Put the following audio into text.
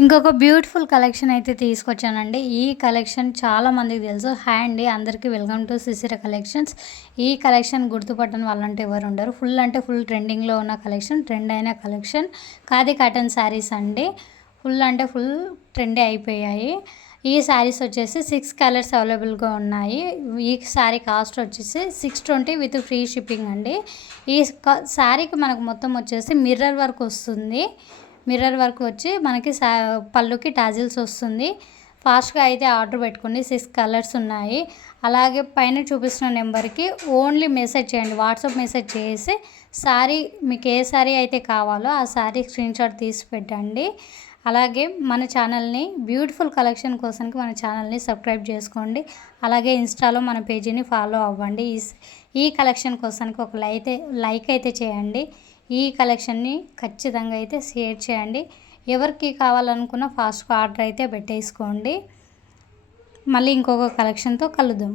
ఇంకొక beautiful collection అయితే తీసుకొచ్చానండి. ఈ కలెక్షన్ చాలా మందికి తెలుసు. హాయ్ అండి అందరికీ, వెల్కమ్ టు సిసిర కలెక్షన్స్. ఈ కలెక్షన్ గుర్తుపట్టని వాళ్ళంటే ఎవరు ఉండరు. ఫుల్ అంటే ఫుల్ ట్రెండింగ్లో ఉన్న కలెక్షన్, ట్రెండ్ అయిన కలెక్షన్ ఖాదీ కాటన్ శారీస్ అండి. ఫుల్ అంటే ఫుల్ ట్రెండే అయిపోయాయి. ఈ శారీస్ వచ్చేసి 6 కలర్స్ అవైలబుల్గా ఉన్నాయి. ఈ శారీ కాస్ట్ వచ్చేసి 620 విత్ ఫ్రీ షిప్పింగ్ అండి. ఈ శారీకి మనకు మొత్తం వచ్చేసి మిర్రర్ వర్క్ వస్తుంది. మిర్రర్ వర్క్ వచ్చి మనకి పళ్ళుకి టాజిల్స్ వస్తుంది. ఫాస్ట్గా అయితే ఆర్డర్ పెట్టుకోండి. 6 కలర్స్ ఉన్నాయి. అలాగే పైన చూపిస్తున్న నెంబర్కి ఓన్లీ మెసేజ్ చేయండి. వాట్సాప్ మెసేజ్ చేసి శారీ మీకు ఏ శారీ అయితే కావాలో ఆ శారీ స్క్రీన్షాట్ తీసి పెట్టండి. అలాగే మన ఛానల్ని బ్యూటిఫుల్ కలెక్షన్ కోసానికి మన ఛానల్ని సబ్స్క్రైబ్ చేసుకోండి. అలాగే ఇన్స్టాలో మన పేజీని ఫాలో అవ్వండి. ఈ కలెక్షన్ కోసానికి ఒక లైక్ అయితే చేయండి. ఈ కలెక్షన్ని ఖచ్చితంగా అయితే షేర్ చేయండి. ఎవరికి కావాలనుకున్న ఫాస్ట్గా ఆర్డర్ అయితే పెట్టేసుకోండి. మళ్ళీ ఇంకొక కలెక్షన్తో కలుద్దాం.